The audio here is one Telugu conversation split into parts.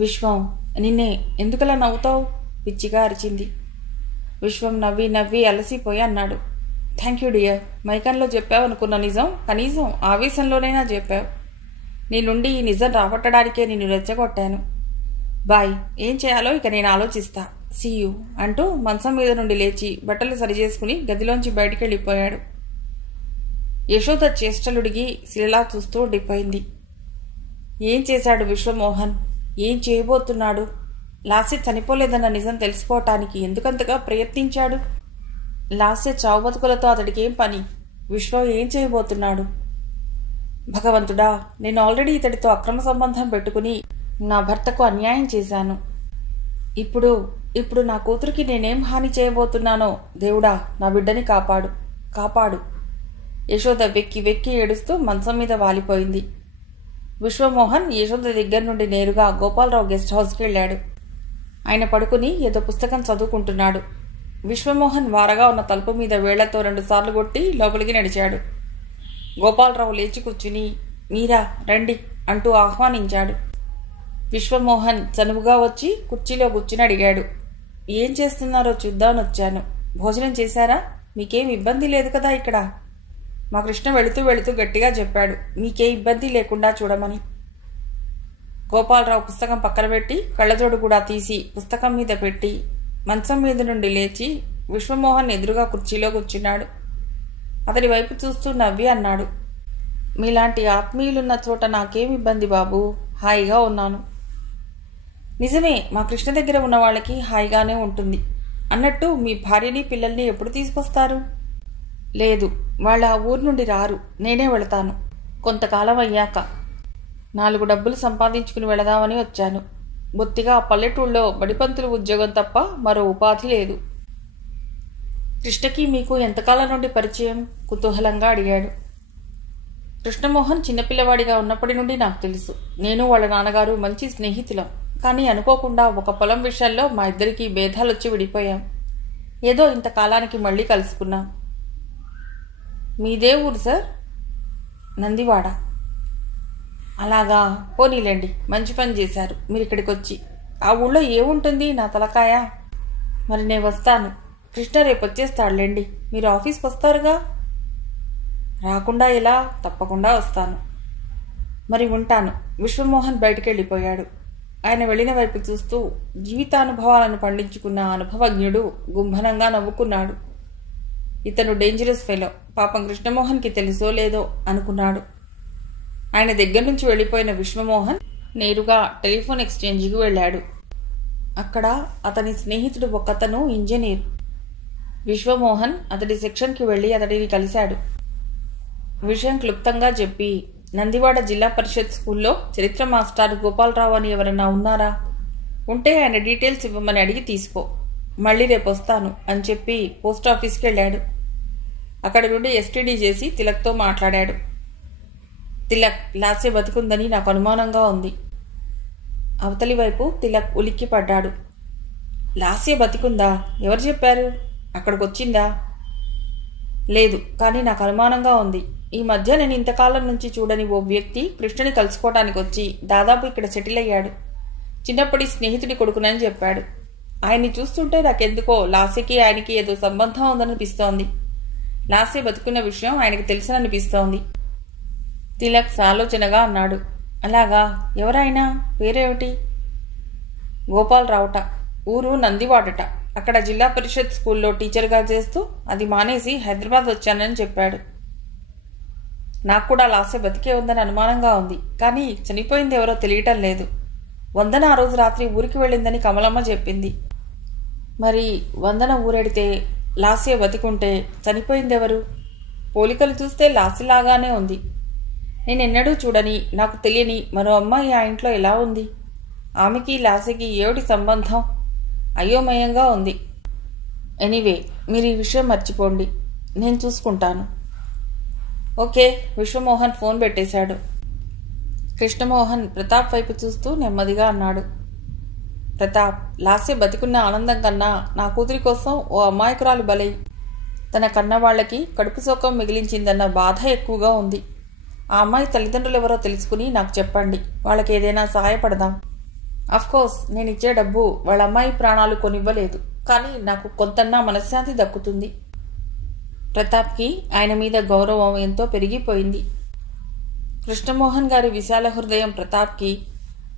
విశ్వం, నిన్నే ఎందుకలా నవ్వుతావు? పిచ్చిగా అరిచింది. విశ్వం నవ్వి నవ్వి అలసిపోయి అన్నాడు. Thank you dear. మైకంలో చెప్పావనుకున్న నిజం కనీసం ఆవేశంలోనైనా చెప్పావు. నీ నుండి ఈ నిజం రాబట్టడానికే నిన్ను రెచ్చగొట్టాను. బాయ్. ఏం చేయాలో ఇక నేను ఆలోచిస్తా. సీ యూ అంటూ మంచం మీద నుండి లేచి బట్టలు సరిచేసుకుని గదిలోంచి బయటికి వెళ్ళిపోయాడు. యశోద చేష్టలుడిగి శిలలా చూస్తూ ఉండిపోయింది. ఏం చేశాడు విశ్వమోహన్? ఏం చేయబోతున్నాడు? లాస్య చనిపోలేదన్న నిజం తెలుసుకోవటానికి ఎందుకంతగా ప్రయత్నించాడు? లాస్య చావు బతుకులతో అతడికి ఏం పని? విశ్వం ఏం చేయబోతున్నాడు? భగవంతుడా, నేను ఆల్రెడీ ఇతడితో అక్రమ సంబంధం పెట్టుకుని నా భర్తకు అన్యాయం చేశాను. ఇప్పుడు నా కూతురికి నేనేం హాని చేయబోతున్నానో దేవుడా, నా బిడ్డని కాపాడు, కాపాడు. యశోద వెక్కి వెక్కి ఏడుస్తూ మంచం మీద వాలిపోయింది. విశ్వమోహన్ యశోద దగ్గర నుండి నేరుగా గోపాలరావు గెస్ట్ హౌస్కి వెళ్ళాడు. ఆయన పడుకుని ఏదో పుస్తకం చదువుకుంటున్నాడు. విశ్వమోహన్ వారగా ఉన్న తలుపు మీద వేళ్లతో 2 సార్లు కొట్టి లోపలికి నడిచాడు. గోపాలరావు లేచి కూర్చుని మీరా రండి అంటూ ఆహ్వానించాడు. విశ్వమోహన్ చనువుగా వచ్చి కుర్చీలో కూర్చుని అడిగాడు. ఏం చేస్తున్నారో చూద్దామని వచ్చాను. భోజనం చేశారా? మీకేం ఇబ్బంది లేదు కదా ఇక్కడ? మా కృష్ణ వెళుతూ వెళుతూ గట్టిగా చెప్పాడు, మీకే ఇబ్బంది లేకుండా చూడమని. గోపాలరావు పుస్తకం పక్కన పెట్టి కళ్ళజోడు కూడా తీసి పుస్తకం మీద పెట్టి మంచం మీద నుండి లేచి విశ్వమోహన్ ఎదురుగా కుర్చీలో కూర్చున్నాడు. అతడి వైపు చూస్తూ నవ్వి అన్నాడు, మీలాంటి ఆత్మీయులున్న చోట నాకేం ఇబ్బంది బాబు, హాయిగా ఉన్నాను. నిజమే, మా కృష్ణ దగ్గర ఉన్న వాళ్ళకి హాయిగానే ఉంటుంది. అన్నట్టు మీ భార్యని పిల్లల్ని ఎప్పుడు తీసుకొస్తారు? లేదు, వాళ్ళ ఆ ఊరు నుండి రారు, నేనే వెళతాను. కొంతకాలం అయ్యాక 4 డబ్బులు సంపాదించుకుని వెళదామని వచ్చాను. బొత్తిగా పల్లెటూళ్ళలో బడిపంతులు ఉద్యోగం తప్ప మరో ఉపాధి లేదు. కృష్ణకి మీకు ఎంతకాలం నుండి పరిచయం? కుతూహలంగా అడిగాడు. కృష్ణమోహన్ చిన్నపిల్లవాడిగా ఉన్నప్పటి నుండి నాకు తెలుసు. నేను వాళ్ళ నాన్నగారు మంచి స్నేహితులం. కానీ అనుకోకుండా ఒక పొలం విషయాల్లో మా ఇద్దరికీ భేదాలొచ్చి విడిపోయాం. ఏదో ఇంతకాలానికి మళ్ళీ కలుసుకున్నాం. మీదే ఊరు సార్? నందివాడ. అలాగా, పోనీలేండి, మంచి పని చేశారు మీరు ఇక్కడికి వచ్చి. ఆ ఊళ్ళో ఏముంటుంది నా తలకాయ? మరి నేను వస్తాను. కృష్ణ రేపు వచ్చేస్తాడులేండి. మీరు ఆఫీస్కి వస్తారుగా? రాకుండా ఎలా? తప్పకుండా వస్తాను. మరి ఉంటాను. విశ్వమోహన్ బయటికి వెళ్ళిపోయాడు. ఆయన వెళ్ళిన వైపు చూస్తూ జీవితానుభవాలను పండించుకున్న అనుభవజ్ఞుడు గుంభనంగా నవ్వుకున్నాడు. ఇతను డేంజరస్ ఫెలో, పాపం కృష్ణమోహన్కి తెలుసో లేదో అనుకున్నాడు. ఆయన దగ్గర నుంచి వెళ్ళిపోయిన విశ్వమోహన్ నేరుగా టెలిఫోన్ ఎక్స్చేంజ్కి వెళ్ళాడు. అక్కడ అతని స్నేహితుడు ఒకతను ఇంజనీర్. విశ్వమోహన్ అతడి సెక్షన్కి వెళ్ళి అతడిని కలిశాడు. విషయం క్లుప్తంగా చెప్పి, నందివాడ జిల్లా పరిషత్ స్కూల్లో చరిత్ర మాస్టర్ గోపాలరావు అని ఎవరన్నా ఉన్నారా? ఉంటే ఆయన డీటెయిల్స్ ఇవ్వమని అడిగి తీసుకో. మళ్ళీ రేపు వస్తాను అని చెప్పి పోస్టాఫీస్కి వెళ్ళాడు. అక్కడి నుండి ఎస్టీడీ చేసి తిలక్తో మాట్లాడాడు. తిలక్, లాస్య బతుకుందని నాకు అనుమానంగా ఉంది. అవతలి వైపు తిలక్ ఉలిక్కి పడ్డాడు. లాస్య బతికుందా? ఎవరు చెప్పారు? అక్కడికొచ్చిందా? లేదు, కానీ నాకు అనుమానంగా ఉంది. ఈ మధ్య నేను ఇంతకాలం నుంచి చూడని ఓ వ్యక్తి కృష్ణని కలుసుకోవటానికి వచ్చి దాదాపు ఇక్కడ సెటిల్ అయ్యాడు. చిన్నప్పటి స్నేహితుడి కొడుకునని చెప్పాడు. ఆయన్ని చూస్తుంటే నాకెందుకో లాస్యకి ఆయనకి ఏదో సంబంధం ఉందనిపిస్తోంది. లాస్య బతుకున్న విషయం ఆయనకి తెలుసనిపిస్తోంది. తిలక్ సాలోచనగా అన్నాడు. అలాగా, ఎవరైనా? పేరేమిటి? గోపాలరావుట. ఊరు నందివాడట. అక్కడ జిల్లా పరిషత్ స్కూల్లో టీచర్గా చేస్తూ అది మానేసి హైదరాబాద్ వచ్చానని చెప్పాడు. నాకు కూడా లాస్య బతికే ఉందని అనుమానంగా ఉంది. కానీ చనిపోయింది ఎవరో తెలియటం లేదు. వందన ఆ రోజు రాత్రి ఊరికి వెళ్ళిందని కమలమ్మ చెప్పింది. మరి వందన ఊరెడితే లాస్య బతికుంటే చనిపోయిందెవరు? పోలికలు చూస్తే లాస్యలాగానే ఉంది. నేనెన్నడూ చూడని, నాకు తెలియని మరో అమ్మాయి ఆ ఇంట్లో ఎలా ఉంది? ఆమెకి లాస్యకి ఏమిటి సంబంధం? అయోమయంగా ఉంది. ఎనీవే, మీరు ఈ విషయం మర్చిపోండి, నేను చూసుకుంటాను. ఓకే. విశ్వమోహన్ ఫోన్ పెట్టేశాడు. కృష్ణమోహన్ ప్రతాప్ వైపు చూస్తూ నెమ్మదిగా అన్నాడు. ప్రతాప్, లాస్య బతికున్న ఆనందం కన్నా నా కూతురి కోసం ఓ అమాయకురాలు బలై తన కన్నవాళ్లకి కడుపు శోకం మిగిలించిందన్న బాధ ఎక్కువగా ఉంది. ఆ అమ్మాయి తల్లిదండ్రులు ఎవరో తెలుసుకుని నాకు చెప్పండి. వాళ్ళకి ఏదైనా సహాయపడదాం. కోర్స్ నేను ఇచ్చే డబ్బు వాళ్ళ అమ్మాయి ప్రాణాలు కొనివ్వలేదు, కానీ నాకు కొంతన్నా మనశ్శాంతి దక్కుతుంది. ప్రతాప్కి ఆయన మీద గౌరవం ఎంతో పెరిగిపోయింది. కృష్ణమోహన్ గారి విశాల హృదయం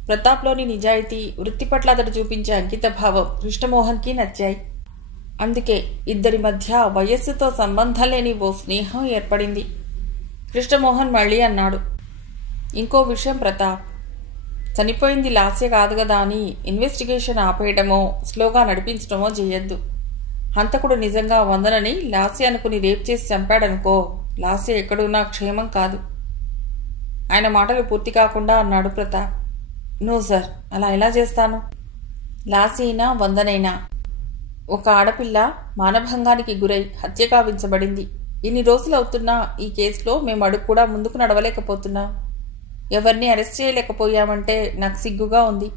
ప్రతాప్లోని నిజాయితీ, వృత్తి పట్ల అతడు చూపించే అంకిత భావం కృష్ణమోహన్కి నచ్చాయి. అందుకే ఇద్దరి మధ్య వయస్సుతో సంబంధం లేని ఓ స్నేహం ఏర్పడింది. కృష్ణమోహన్ మళ్ళీ అన్నాడు, ఇంకో విషయం ప్రతాప్, చనిపోయింది లాస్య కాదు కదా అని ఇన్వెస్టిగేషన్ ఆపేయటమో స్లోగా నడిపించడమో చేయొద్దు. హంతకుడు నిజంగా వందనని లాస్య అనుకుని రేప్ చేసి చంపాడనుకో, లాస్య ఎక్కడున్నా క్షేమం కాదు. ఆయన మాటలు పూర్తి కాకుండా అన్నాడు ప్రతాప్. నో సార్, అలా ఎలా చేస్తాను? లాస్యైనా వందనైనా ఒక ఆడపిల్ల మానభంగానికి గురై హత్య కావించబడింది. ఇన్ని రోజులు అవుతున్నా ఈ కేసులో మేము అడుగు కూడా ముందుకు నడవలేకపోతున్నాం. ఎవరిని అరెస్ట్ చేయలేకపోయామంటే నాకు సిగ్గుగా ఉంది.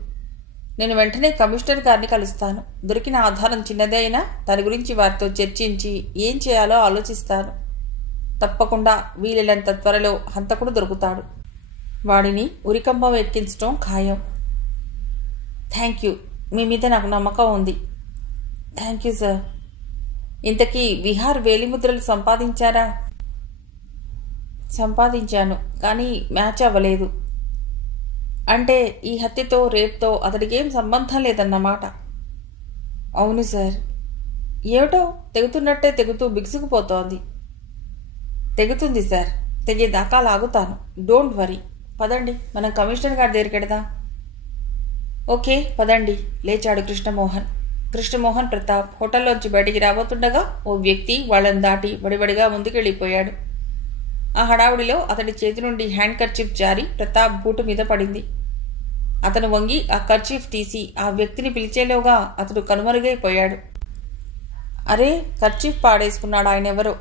నేను వెంటనే కమిషనర్ గారిని కలుస్తాను. దొరికిన ఆధారం చిన్నదే అయినా దాని గురించి వారితో చర్చించి ఏం చేయాలో ఆలోచిస్తాను. తప్పకుండా వీలైనంత త్వరలో హంతకుడు దొరుకుతాడు. వాడిని ఉరికంబం ఎక్కించడం ఖాయం. థ్యాంక్ యూ, మీ మీద నాకు నమ్మకం ఉంది. Thank you sir. ఇంతకీ విహార్ వేలిముద్రలు సంపాదించారా? సంపాదించాను, కానీ మ్యాచ్ అవ్వలేదు. అంటే ఈ హత్యతో రేప్తో అతడికేం సంబంధం లేదన్నమాట. అవును సార్. ఏమిటో తెగుతున్నట్టే తెగుతూ బిగుసుకుపోతోంది. తెగుతుంది సార్, తెగేదాకా లాగుతాను. Don't worry. పదండి, మనం కమిషనర్ గారి దగ్గరికి వెడదాం. ఓకే పదండి, లేచాడు కృష్ణమోహన్ ప్రతాప్ హోటల్లోంచి బయటికి రాబోతుండగా ఓ వ్యక్తి వాళ్ళని దాటి వడివడిగా ముందుకెళ్ళిపోయాడు. ఆ హడావుడిలో అతడి చేతి నుండి హ్యాండ్ కర్చీఫ్ జారి ప్రతాప్ బూటు మీద పడింది. అతను వంగి ఆ కర్చీఫ్ తీసి ఆ వ్యక్తిని పిలిచేలోగా అతడు కనుమరుగైపోయాడు. అరే, కర్చీఫ్ పాడేసుకున్నాడు ఆయనెవరో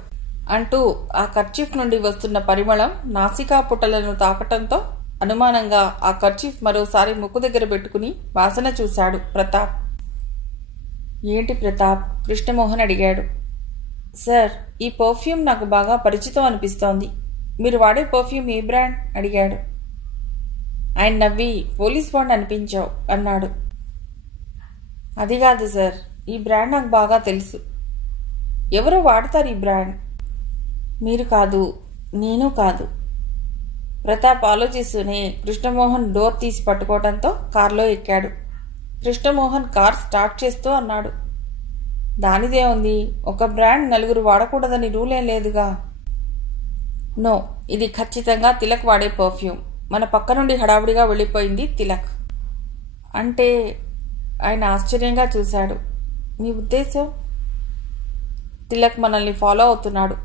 అంటూ ఆ కర్చీఫ్ నుండి వస్తున్న పరిమళం నాసికా పుటలను తాకటంతో అనుమానంగా ఆ కర్చీఫ్ మరోసారి ముక్కు దగ్గర పెట్టుకుని వాసన చూశాడు ప్రతాప్. ఏంటి ప్రతాప్? కృష్ణమోహన్ అడిగాడు. సార్, ఈ పర్ఫ్యూమ్ నాకు బాగా పరిచితం అనిపిస్తోంది. మీరు వాడే పర్ఫ్యూమ్ ఏ బ్రాండ్? అడిగాడు. ఆయన నవ్వి, పోలీస్ బాండ్ అనిపించావు అన్నాడు. అది కాదు సార్, ఈ బ్రాండ్ నాకు బాగా తెలుసు. ఎవరో వాడతారు ఈ బ్రాండ్. మీరు కాదు, నేను కాదు. ప్రతాప్ ఆలోచిస్తూనే కృష్ణమోహన్ డోర్ తీసి పట్టుకోవడంతో కారులో ఎక్కాడు. కృష్ణమోహన్ కార్ స్టార్ట్ చేస్తూ అన్నాడు, దానిదే ఉంది, ఒక బ్రాండ్ నలుగురు వాడకూడదని రూలేం లేదుగా. నో, ఇది ఖచ్చితంగా తిలక్ వాడే పర్ఫ్యూమ్. మన పక్క నుండి హడావుడిగా వెళ్ళిపోయింది తిలక్. అంటే? ఆయన ఆశ్చర్యంగా చూశాడు. మీ ఉద్దేశం? తిలక్ మనల్ని ఫాలో అవుతున్నాడు.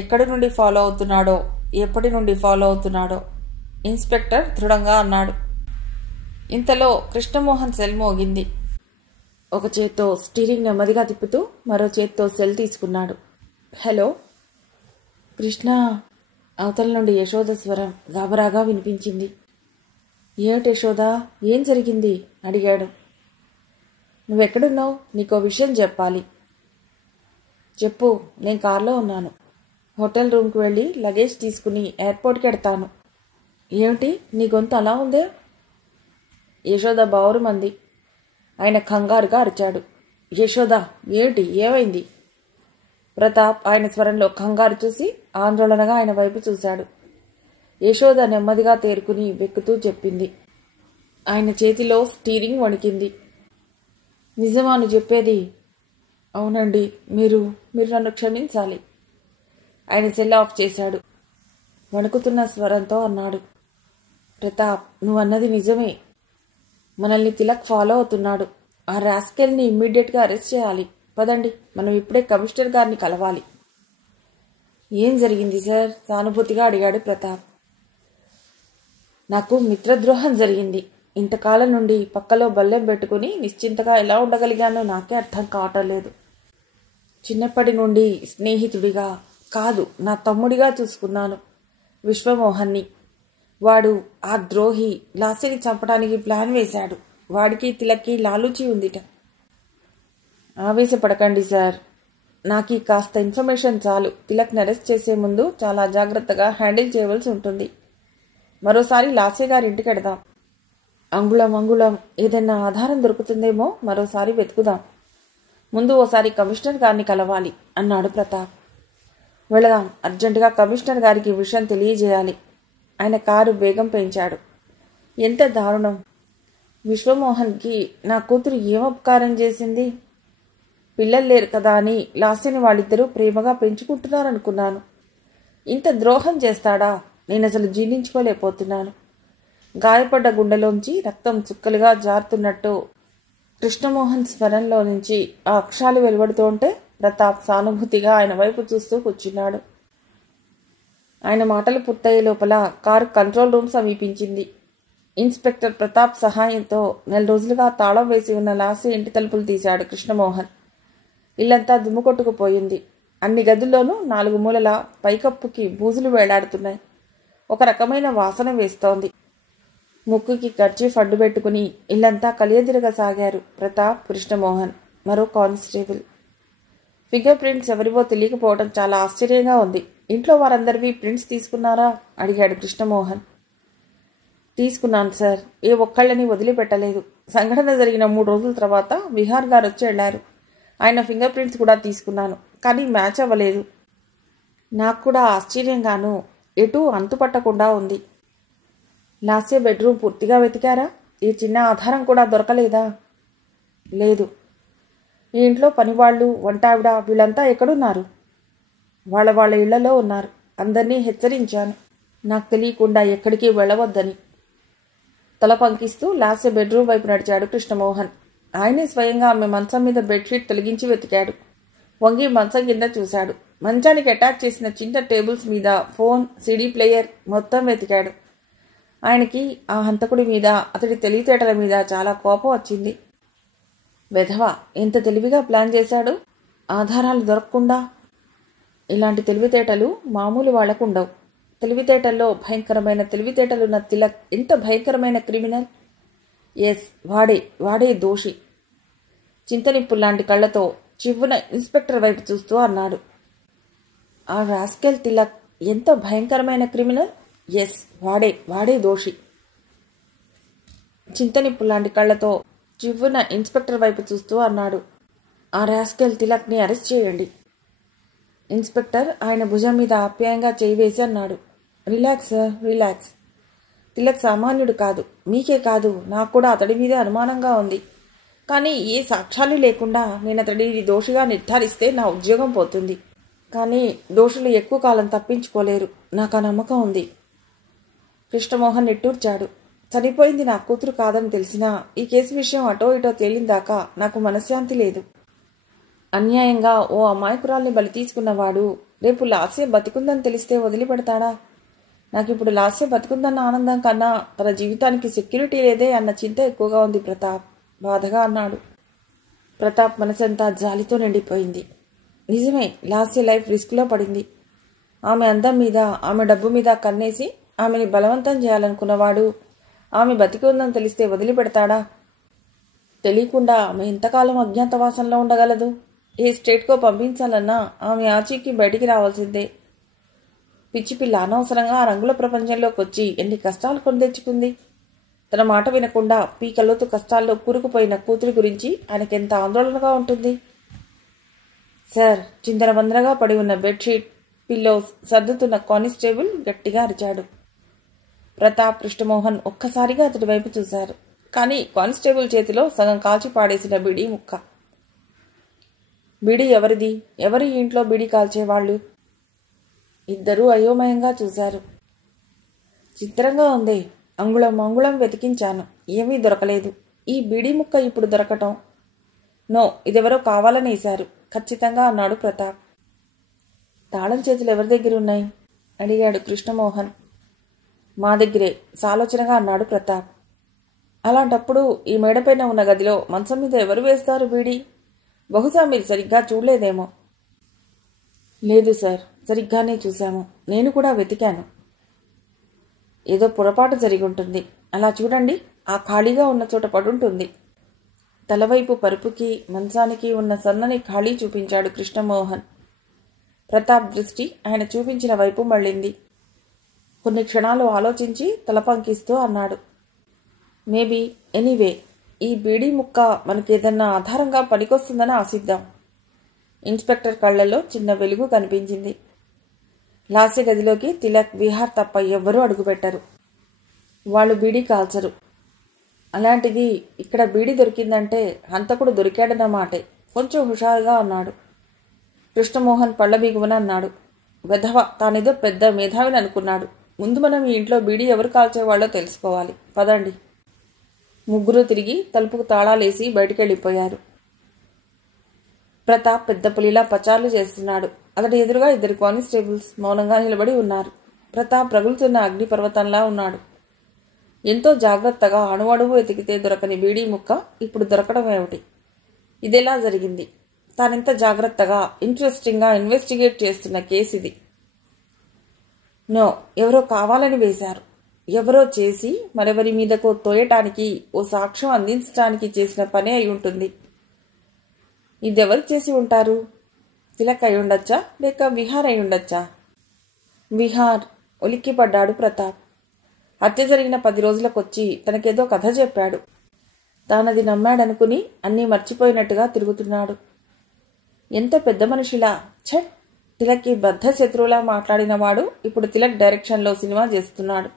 ఎక్కడి నుండి ఫాలో అవుతున్నాడో, ఎప్పటి నుండి ఫాలో అవుతున్నాడో ఇన్స్పెక్టర్ దృఢంగా అన్నాడు. ఇంతలో కృష్ణమోహన్ సెల్ మోగింది. ఒక చేత్తో స్టీరింగ్ నెమ్మదిగా తిప్పుతూ మరో చేత్తో సెల్ తీసుకున్నాడు. హలో కృష్ణ. అవతల నుండి యశోద స్వరం గాబరాగా వినిపించింది. ఏమిటి యశోద, ఏం జరిగింది? అడిగాడు. నువ్వెక్కడున్నావు? నీకో విషయం చెప్పాలి. చెప్పు. నేను కారులో ఉన్నాను. హోటల్ రూమ్కి వెళ్ళి లగేజ్ తీసుకుని ఎయిర్పోర్ట్కి వెడతాను. ఏమిటి నీ గొంతు అలా ఉందే? యశోద బావురుమంది. ఆయన కంగారుగా అరిచాడు. యశోద, ఏమిటి, ఏమైంది? ప్రతాప్ ఆయన స్వరంలో కంగారు చూసి ఆందోళనగా ఆయన వైపు చూశాడు. యశోద నెమ్మదిగా తేరుకుని వెక్కుతూ చెప్పింది. ఆయన చేతిలో స్టీరింగ్ వణికింది. నిజమా నువ్వు చెప్పేది? అవునండి. మీరు నన్ను క్షమించాలి. ఆయన సెల్ ఆఫ్ చేశాడు. వణుకుతున్న స్వరంతో అన్నాడు. ప్రతాప్, నువ్వన్నది నిజమే. మనల్ని తిలక్ ఫాలో అవుతున్నాడు. ఆ రాస్కెల్ని ఇమ్మీడియట్గా అరెస్ట్ చేయాలి. పదండి, మనం ఇప్పుడే కమిషనర్ గారిని కలవాలి. ఏం జరిగింది సార్? సానుభూతిగా అడిగాడు ప్రతాప్. నాకు మిత్రద్రోహం జరిగింది. ఇంతకాలం నుండి పక్కలో బల్లెం పెట్టుకుని నిశ్చింతగా ఎలా ఉండగలిగానో నాకే అర్థం కావటం లేదు. చిన్నప్పటి నుండి స్నేహితుడిగా కాదు, నా తమ్ముడిగా చూసుకున్నాను విశ్వమోహన్ని. వాడు ఆ ద్రోహి లాస్యని చంపడానికి ప్లాన్ వేశాడు. వాడికి తిలక్కి లాలూచి ఉందిట. ఆవేశపడకండి సార్. నాకు కాస్త ఇన్ఫర్మేషన్ చాలు. తిలక్ని అరెస్ట్ చేసే ముందు చాలా జాగ్రత్తగా హ్యాండిల్ చేయవలసి ఉంటుంది. మరోసారి లాస్య గారి ఇంటికి వెడదాం. అంగుళం అంగుళం ఏదైనా ఆధారం దొరుకుతుందేమో మరోసారి వెతుకుదాం. ముందు ఓసారి కమిషనర్ గారిని కలవాలి అన్నాడు ప్రతాప్. వెళదాం, అర్జెంటుగా కమిషనర్ గారికి విషయం తెలియజేయాలి. ఆయన కారు వేగం పెంచాడు. ఎంత దారుణం! విశ్వమోహన్కి నా కూతురు ఏం ఉపకారం చేసింది? పిల్లలు లేరు కదా అని లాస్యని వాళ్ళిద్దరూ ప్రేమగా పెంచుకుంటున్నారనుకున్నాను. ఇంత ద్రోహం చేస్తాడా? నేనసలు జీర్ణించుకోలేకపోతున్నాను. గాయపడ్డ గుండెలోంచి రక్తం చుక్కలుగా జారుతున్నట్టు కృష్ణమోహన్ స్వరంలో నుంచి ఆ అక్షరాలు వెలువడుతుంటే ప్రతాప్ సానుభూతిగా ఆయన వైపు చూస్తూ కూర్చున్నాడు. ఆయన మాటలు పూర్తయ్యే లోపల కారు కంట్రోల్ రూమ్ సమీపించింది. ఇన్స్పెక్టర్ ప్రతాప్ సహాయంతో 4 రోజులుగా తాళం వేసి ఉన్న లాస్య ఇంటి తలుపులు తీశాడు కృష్ణమోహన్. ఇల్లంతా దుమ్ము కొట్టుకుపోయింది. అన్ని గదుల్లోనూ 4 మూలల పైకప్పుకి బూజులు వేలాడుతున్నాయి. ఒక రకమైన వాసన వేస్తోంది. ముక్కుకి కర్చీఫ్ అడ్డు పెట్టుకుని ఇల్లంతా కలియదిరగసాగారు ప్రతాప్, కృష్ణమోహన్, మరో కానిస్టేబుల్. ఫింగర్ ప్రింట్స్ ఎవరివో తెలియకపోవడం చాలా ఆశ్చర్యంగా ఉంది. ఇంట్లో వారందరివి ప్రింట్స్ తీసుకున్నారా? అడిగాడు కృష్ణమోహన్. తీసుకున్నాను సార్. ఏ ఒక్కళ్ళని వదిలిపెట్టలేదు. సంఘటన జరిగిన 3 రోజుల తర్వాత విహార్ గారు వచ్చి వెళ్లారు. ఆయన ఫింగర్ ప్రింట్స్ కూడా తీసుకున్నాను, కానీ మ్యాచ్ అవ్వలేదు. నాకు కూడా ఆశ్చర్యంగాను ఎటూ అంతుపట్టకుండా ఉంది. లాస్య బెడ్రూమ్ పూర్తిగా వెతికారా? ఈ చిన్న ఆధారం కూడా దొరకలేదా? లేదు. ఈ ఇంట్లో పనివాళ్ళు, వంటావిడ వీళ్ళంతా ఎక్కడున్నారు? వాళ్ళ ఇళ్లలో ఉన్నారు. అందరినీ హెచ్చరించాను నాకు తెలియకుండా ఎక్కడికి వెళ్ళవద్దని. తల పంకిస్తూ లాస్య బెడ్రూమ్ వైపు నడిచాడు కృష్ణమోహన్. ఆయనే స్వయంగా ఆమె మంచం మీద బెడ్షీట్ తొలగించి వెతికాడు. వంగి మంచం కింద చూశాడు. మంచానికి అటాచ్ చేసిన చిన్న టేబుల్స్ మీద ఫోన్, సిడీ ప్లేయర్ మొత్తం వెతికాడు. ఆయనకి ఆ హంతకుడి మీద, అతడి తెలివితేటల మీద చాలా కోపం వచ్చింది. వెధవ ఎంత తెలివిగా ప్లాన్ చేశాడు. ఆధారాలు దొరకకుండా. ఇలాంటి తెలివితేటలు మామూలు వాళ్లకుండవు. తెలివితేటల్లో భయంకరమైన తెలివితేటలున్న తిలక్ ఎంత భయంకరమైన క్రిమినల్! ఎస్, వాడే దోషి. చింతనిప్పుల్లాంటి కళ్లతో చివ్వున ఇన్స్పెక్టర్ వైపు చూస్తూ అన్నాడు. ఆ రాస్కెల్ తిలక్ ఎంత భయంకరమైన క్రిమినల్! ఎస్, వాడే దోషి. చింతనిప్పుల్లాంటి కళ్లతో చివ్వున ఇన్స్పెక్టర్ వైపు చూస్తూ అన్నాడు. ఆ రాస్కెల్ తిలక్ని అరెస్ట్ చేయండి. ఇన్స్పెక్టర్ ఆయన భుజం మీద ఆప్యాయంగా చేయి వేసి అన్నాడు. Relax sir, relax. తిలక్ సామాన్యుడు కాదు. మీకే కాదు, నాకు కూడా అతడి మీదే అనుమానంగా ఉంది. కానీ ఏ సాక్ష్యాలు లేకుండా నేను అతడిని దోషిగా నిర్ధారిస్తే నా ఉద్యోగం పోతుంది. కానీ దోషులు ఎక్కువ కాలం తప్పించుకోలేరు. నాకు ఆ నమ్మకం ఉంది. కృష్ణమోహన్ నిట్టూర్చాడు. చనిపోయింది నా కూతురు కాదని తెలిసినా ఈ కేసు విషయం అటో ఇటో తేలిందాకా నాకు మనశ్శాంతి లేదు. అన్యాయంగా ఓ అమాయకురాల్ని బలి తీసుకున్నవాడు రేపు లాస్య బతికుందని తెలిస్తే వదిలిపెడతాడా? నాకిప్పుడు లాస్య బతికుందన్న ఆనందం కన్నా తన జీవితానికి సెక్యూరిటీ లేదే అన్న చింత ఎక్కువగా ఉంది ప్రతాప్, బాధగా అన్నాడు. ప్రతాప్ మనసంతా జాలితో నిండిపోయింది. నిజమే, లాస్య లైఫ్ రిస్క్లో పడింది. ఆమె అందం మీద, ఆమె డబ్బు మీద కన్నేసి ఆమెని బలవంతం చేయాలనుకున్నవాడు ఆమె బతికి ఉందని తెలిస్తే వదిలిపెడతాడా? తెలియకుండా ఆమె ఎంతకాలం అజ్ఞాతవాసంలో ఉండగలదు? ఏ స్టేట్కో పంపించాలన్నా ఆమె ఆచీకి బయటికి రావాల్సిందే. పిచ్చి పిల్ల అనవసరంగా ఆ రంగుల ప్రపంచంలోకి వచ్చి ఎన్ని కష్టాలు కొని తెచ్చుకుంది. తన మాట వినకుండా పీకలోతు కష్టాల్లో కూరుకుపోయిన కూతురి గురించి ఆయనకెంత ఆందోళనగా ఉంటుంది. సార్, చిందరవందరగా పడి ఉన్న బెడ్షీట్, పిల్లోస్ సర్దుతున్న కానిస్టేబుల్ గట్టిగా అరిచాడు. ప్రతాప్, కృష్ణమోహన్ ఒక్కసారిగా అతడి వైపు చూశారు. కానీ కానిస్టేబుల్ చేతిలో సగం కాల్చి పాడేసిన బీడీ ముక్క. బీడీ ఎవరిది? ఎవరి ఇంట్లో బీడీ కాల్చేవాళ్ళు? ఇద్దరూ అయోమయంగా చూశారు. చిత్రంగా ఉంది. అంగుళం వెతికించాను, ఏమీ దొరకలేదు. ఈ బీడీ ముక్క ఇప్పుడు దొరకటం? నో, ఇదెవరో కావాలనేశారు ఖచ్చితంగా అన్నాడు ప్రతాప్. తాళం చేతులు ఎవరి దగ్గర ఉన్నాయి? అడిగాడు కృష్ణమోహన్. మా దగ్గరే సాలోచనగా అన్నాడు ప్రతాప్. అలాంటప్పుడు ఈ మేడపైన ఉన్న గదిలో మంచం మీద ఎవరు వేస్తారు బీడీ? బహుశా మీరు సరిగ్గా చూడలేదేమో. లేదు సార్, సరిగ్గానే చూశాము. నేను కూడా వెతికాను. ఏదో పొరపాటు జరిగి ఉంటుంది. అలా చూడండి, ఆ ఖాళీగా ఉన్న చోట పడుంటుంది. తలవైపు పరుపుకి, మంచానికి ఉన్న సన్నని ఖాళీ చూపించాడు కృష్ణమోహన్. ప్రతాప్ దృష్టి ఆయన చూపించిన వైపు మళ్ళింది. కొన్ని క్షణాలు ఆలోచించి తల పంకిస్తూ అన్నాడు. మేబీ. ఎనీవే, ఈ బీడీ ముక్క మనకేదన్నా ఆధారంగా పనికొస్తుందని ఆశిద్దాం. ఇన్స్పెక్టర్ కళ్లలో చిన్న వెలుగు కనిపించింది. లాస్య గదిలోకి తిలక్, విహార్ తప్ప ఎవ్వరూ అడుగుపెట్టరు. వాళ్ళు బీడీ కాల్చరు. అలాంటిది ఇక్కడ బీడీ దొరికిందంటే హంతకుడు దొరికాడన్నమాటే. కొంచెం హుషారుగా అన్నాడు. కృష్ణమోహన్ పళ్ల బిగువన అన్నాడు. వెధవ, తానేదో పెద్ద మేధావిని అనుకున్నాడు. ముందు మనం ఈ ఇంట్లో బీడీ ఎవరు కాల్చేవాళ్ళో తెలుసుకోవాలి. పదండి. ముగ్గురు తిరిగి తలుపుకు తాళాలేసి బయటికెళ్ళిపోయారు. ప్రతాప్ పెద్ద పులిలా పచార్లు చేస్తున్నాడు. అతడి ఎదురుగా 2 కానిస్టేబుల్స్ మౌనంగా నిలబడి ఉన్నారు. ప్రతాప్ రగులుతున్న అగ్నిపర్వతంలా ఉన్నాడు. ఎంతో జాగ్రత్తగా అణువణువు వెతికితే దొరకని బీడీ ముక్క ఇప్పుడు దొరకడం ఏమిటి? ఇదెలా జరిగింది? తానెంత జాగ్రత్తగా, ఇంట్రెస్టింగ్గా ఇన్వెస్టిగేట్ చేస్తున్న కేసు ఇది. నో, ఎవరో కావాలని వేశారు. ఎవరో చేసి మరెవరి మీదకో తోయటానికి, ఓ సాక్ష్యం అందించడానికి చేసిన పనే అయి ఉంటుంది. ఇదెవరు చేసి ఉంటారు? తిలక్ అయి ఉండొచ్చా, లేక విహార్ అయి ఉండొచ్చా? విహార్. ఉలిక్కిపడ్డాడు ప్రతాప్. హత్య జరిగిన 10 రోజులకొచ్చి తనకేదో కథ చెప్పాడు. తానది నమ్మాడనుకుని అన్నీ మర్చిపోయినట్టుగా తిరుగుతున్నాడు. ఎంత పెద్ద మనిషిలా! ఛట్! తిలక్కి బద్ధ శత్రువులా మాట్లాడినవాడు ఇప్పుడు తిలక్ డైరెక్షన్లో సినిమా చేస్తున్నాడు.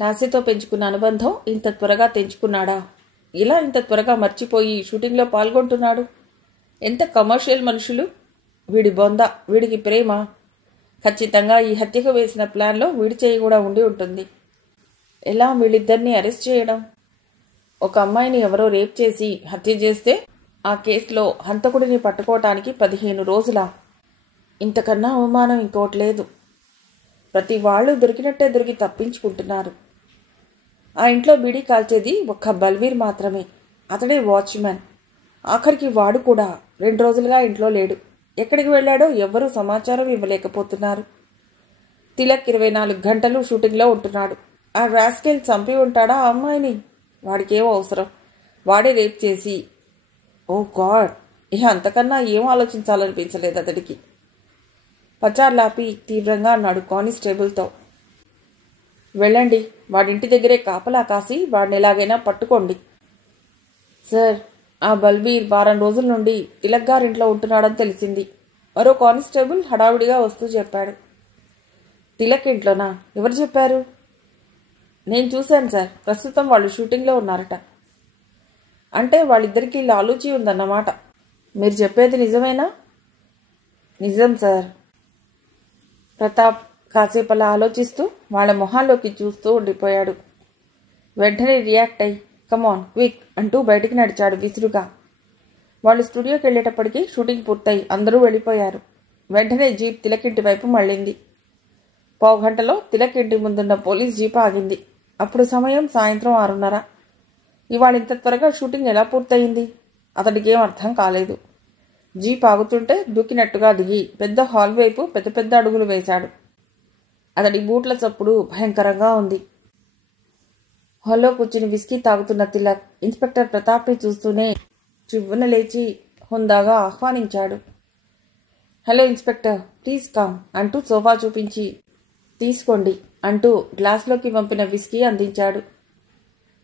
లాస్యతో పెంచుకున్న అనుబంధం ఇంత త్వరగా తెంచుకున్నాడా? ఇలా ఇంత త్వరగా మర్చిపోయి షూటింగ్లో పాల్గొంటున్నాడు. ఎంత కమర్షియల్ మనుషులు! వీడి బొంద, వీడికి ప్రేమ! ఖచ్చితంగా ఈ హత్యకు వేసిన ప్లాన్లో వీడి చేయి కూడా ఉండి ఉంటుంది. ఎలా వీళ్ళిద్దరినీ అరెస్ట్ చేయడం? ఒక అమ్మాయిని ఎవరో రేప్ చేసి హత్య చేస్తే ఆ కేసులో హంతకుడిని పట్టుకోవటానికి 15 రోజులా? ఇంతకన్నా అవమానం ఇంకోటి లేదు. ప్రతి వాళ్ళు దొరికినట్టే దొరికి తప్పించుకుంటున్నారు. ఆ ఇంట్లో బీడీ కాల్చేది ఒక్క బల్వీర్ మాత్రమే. అతడే వాచ్మ్యాన్. ఆఖరికి వాడు కూడా 2 రోజులుగా ఇంట్లో లేడు. ఎక్కడికి వెళ్ళాడో ఎవ్వరూ సమాచారం ఇవ్వలేకపోతున్నారు. తిలక్ 24 గంటలు షూటింగ్లో ఉంటున్నాడు. ఆ రాస్కెల్ చంపి ఉంటాడా ఆ అమ్మాయిని? వాడికేమో అవసరం? వాడే రేప్ చేసి. ఓ గాడ్! ఇహ అంతకన్నా ఏం ఆలోచించాలనిపించలేదు అతడికి. పచార్లాపి తీవ్రంగా అన్నాడు కానిస్టేబుల్తో. వెళ్ళండి, వాడింటి దగ్గరే కాపలా కాసి వాడిని ఎలాగైనా పట్టుకోండి. సార్, ఆ బల్బీర్ 1 వారం రోజుల నుండి తిలక్ గారింట్లో ఉంటున్నాడని తెలిసింది. మరో కానిస్టేబుల్ హడావుడిగా వస్తూ చెప్పాడు. తిలక్ ఇంట్లోనా? ఎవరు చెప్పారు? నేను చూశాను సార్. ప్రస్తుతం వాళ్ళు షూటింగ్లో ఉన్నారట. అంటే వాళ్ళిద్దరికీ లాలూచీ ఉందన్నమాట. మీరు చెప్పేది నిజమేనా? నిజం సార్. ప్రతాప్ కాసేపు అలా ఆలోచిస్తూ వాళ్ళ మొహాల్లోకి చూస్తూ ఉండిపోయాడు. వెంటనే రియాక్ట్ అయ్యి కమాన్ క్విక్ అంటూ బయటికి నడిచాడు విసురుగా. వాళ్ళు స్టూడియోకి వెళ్ళేటప్పటికీ షూటింగ్ పూర్తయి అందరూ వెళ్ళిపోయారు. వెంటనే జీప్ తిలక్ ఇంటి వైపు మళ్ళింది. 15 గంటలో తిలక్ ఇంటి ముందున్న పోలీస్ జీప్ ఆగింది. అప్పుడు సమయం సాయంత్రం 6:30. ఇవాళ ఇంత త్వరగా షూటింగ్ ఎలా పూర్తయింది? అతడికి ఏం అర్థం కాలేదు. జీప్ ఆగుతుంటే దూకినట్టుగా దిగి పెద్ద హాల్ వైపు పెద్ద పెద్ద అడుగులు వేశాడు. అతడి బూట్ల చప్పుడు భయంకరంగా ఉంది. హాల్లో కూర్చుని విస్కీ తాగుతున్న తిలక్ ఇన్స్పెక్టర్ ప్రతాప్ని చూస్తూనే చివ్వున లేచి హుందాగా ఆహ్వానించాడు. హలో ఇన్స్పెక్టర్, ప్లీజ్ కమ్ అంటూ సోఫా చూపించి తీసుకోండి అంటూ గ్లాస్లోకి పంపిన విస్కీ అందించాడు.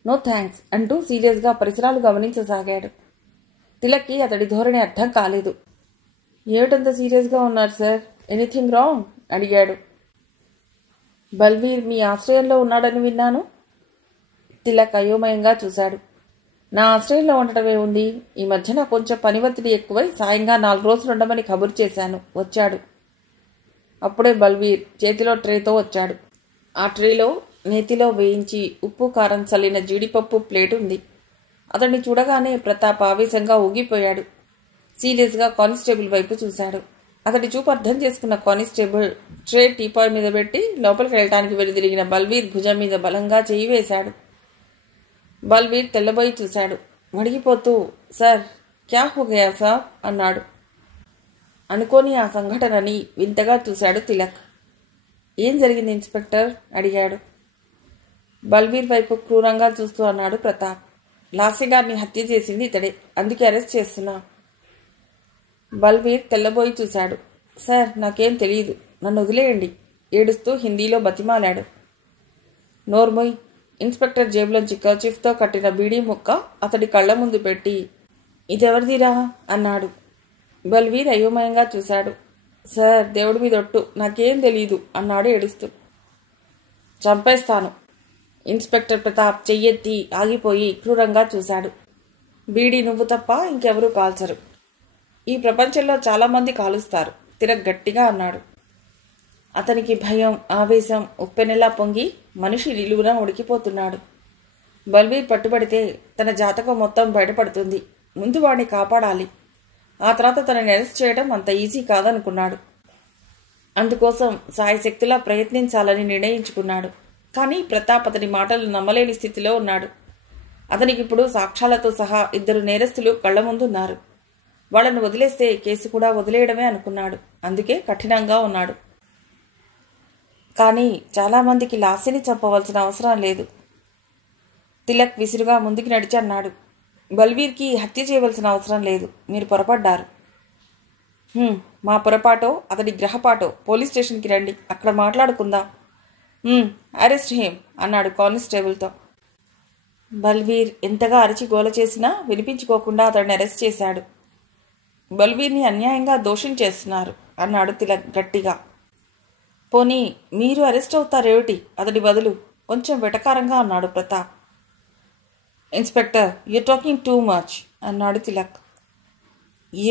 నో థ్యాంక్స్ అంటూ సీరియస్గా పరిసరాలు గమనించసాగాడు. తిలక్కి అతడి ధోరణి అర్థం కాలేదు. ఏమిటంత సీరియస్గా ఉన్నారు సార్? ఎనీథింగ్ రాంగ్ అడిగాడు. బల్వీర్ మీ ఆశ్రయంలో ఉన్నాడని విన్నాను. తిలక్ అయోమయంగా చూశాడు. నా ఆశ్రయంలో ఉండటమే ఉంది. ఈ మధ్యన కొంచెం పని ఒత్తిడి ఎక్కువై సాయంగా 4 రోజులు ఉండమని కబురు చేశాను. వచ్చాడు. అప్పుడే బల్వీర్ చేతిలో ట్రేతో వచ్చాడు. ఆ ట్రేలో నేతిలో వేయించి ఉప్పు కారం చల్లిన జీడిపప్పు ప్లేట్ ఉంది. అతన్ని చూడగానే ప్రతాప్ ఆవేశంగా ఊగిపోయాడు. సీరియస్గా కానిస్టేబుల్ వైపు చూశాడు. అతడి చూపు అర్థం చేసుకున్న కానిస్టేబుల్ ట్రే టీపాయ్ మీద పెట్టి లోపలికి వెళ్ళటానికి వెనుదిరిగిన బల్వీర్ భుజం మీద బలంగా చేయి వేశాడు. బల్వీర్ తెల్లబోయి చూశాడు. వణిగిపోతూ సార్ క్యా హో గయా సాబ్ అన్నాడు. అనుకోని ఆ సంఘటనని వింతగా చూశాడు తిలక్. ఏం జరిగింది ఇన్స్పెక్టర్ అడిగాడు. బల్వీర్ వైపు క్రూరంగా చూస్తూ అన్నాడు ప్రతాప్. లాస్య గారిని హత్య చేసింది ఇతడే, అందుకే అరెస్ట్ చేస్తున్నా. బల్వీర్ తెల్లబోయి చూశాడు. సార్ నాకేం తెలియదు, నన్ను వదిలేయండి ఏడుస్తూ హిందీలో బతిమాలాడు. నోర్మొయ్, ఇన్స్పెక్టర్ జేబులోంచి కర్చీఫ్తో కట్టిన బీడీ ముక్క అతడి కళ్ళ ముందు పెట్టి, ఇదెవరిదిరా అన్నాడు. బల్వీర్ అయోమయంగా చూశాడు. సార్, దేవుడి మీదొట్టు, నాకేం తెలీదు అన్నాడు ఏడుస్తూ. చంపేస్తాను. ఇన్స్పెక్టర్ ప్రతాప్ చెయ్యెత్తి ఆగిపోయి క్రూరంగా చూశాడు. బీడీ నువ్వు తప్ప ఇంకెవరూ కాల్చరు. ఈ ప్రపంచంలో చాలామంది కాలుస్తారు, తిలక్ గట్టిగా అన్నాడు. అతనికి భయం, ఆవేశం ఉప్పెనెలా పొంగి మనిషి నిలువున ఉడికిపోతున్నాడు. బల్వీర్ పట్టుబడితే తన జాతకం మొత్తం బయటపడుతుంది. ముందు వాడిని కాపాడాలి, ఆ తర్వాత తనని అరెస్ట్ చేయడం అంత ఈజీ కాదనుకున్నాడు. అందుకోసం సాయశక్తిలా ప్రయత్నించాలని నిర్ణయించుకున్నాడు. కానీ ప్రతాప్ అతని మాటలు నమ్మలేని స్థితిలో ఉన్నాడు. అతనికిప్పుడు సాక్ష్యాలతో సహా 2 నేరస్తులు కళ్ల ముందున్నారు. వాళ్లను వదిలేస్తే కేసు కూడా వదిలేయడమే అనుకున్నాడు. అందుకే కఠినంగా ఉన్నాడు. కానీ చాలామందికి లాస్యని చంపవలసిన అవసరం లేదు. తిలక్ విసురుగా ముందుకు నడిచి అన్నాడు. బల్వీర్కి హత్య చేయవలసిన అవసరం లేదు, మీరు పొరపడ్డారు. మా పొరపాటో అతడి గ్రహపాటో పోలీస్ స్టేషన్కి రండి, అక్కడ మాట్లాడుకుందాం. అరెస్ట్ హిమ్ అన్నాడు కానిస్టేబుల్తో. బల్వీర్ ఎంతగా అరిచి గోల చేసినా వినిపించుకోకుండా అతడిని అరెస్ట్ చేశాడు. బల్వీర్ని అన్యాయంగా దోషం చేస్తున్నారు అన్నాడు తిలక్ గట్టిగా. పోనీ మీరు అరెస్ట్ అవుతారేమిటి అతడి బదులు, కొంచెం వెటకారంగా అన్నాడు Pratap. Inspector, you talking too much అన్నాడు తిలక్.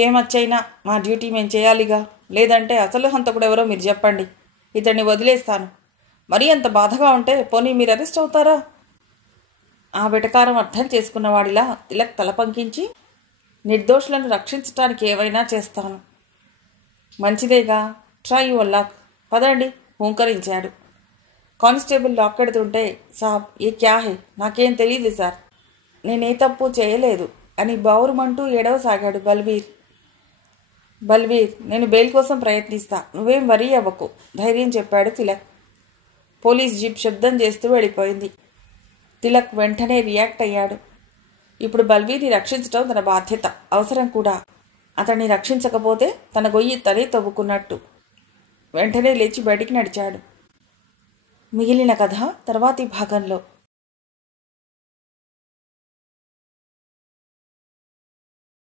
ఏమచ్చైనా మా డ్యూటీ మేము చేయాలిగా, లేదంటే అసలు హంతకుడెవరో మీరు చెప్పండి, ఇతన్ని వదిలేస్తాను. మరీ అంత బాధగా ఉంటే పోనీ మీరు అరెస్ట్ అవుతారా? ఆ వెటకారం అర్థం చేసుకున్నవాడిలా తిలక్ తల పంకించి, నిర్దోషులను రక్షించడానికి ఏవైనా చేస్తాను. మంచిదేగా, ట్రై యువర్ లక్, పదండి హూంకరించాడు. కానిస్టేబుల్ లాక్కెడుతుంటే, సాబ్ ఏ క్యా హే, నాకేం తెలియదు సార్, నేనే తప్పు చేయలేదు అని బావురుమంటూ ఏడవసాగాడు బల్వీర్. బల్వీర్, నేను బెయిల్ కోసం ప్రయత్నిస్తా, నువ్వేం వరీ అవ్వకు, ధైర్యం చెప్పాడు తిలక్. పోలీస్ జీప్ శబ్దం చేస్తూ వెళ్ళిపోయింది. తిలక్ వెంటనే రియాక్ట్ అయ్యాడు. ఇప్పుడు బల్వీర్ని రక్షించడం తన బాధ్యత, అవసరం కూడా. అతన్ని రక్షించకపోతే తన గొయ్యి తనే తవ్వుకున్నట్టు. వెంటనే లేచి బయటికి నడిచాడు. మిగిలిన కథ తర్వాతి భాగంలో.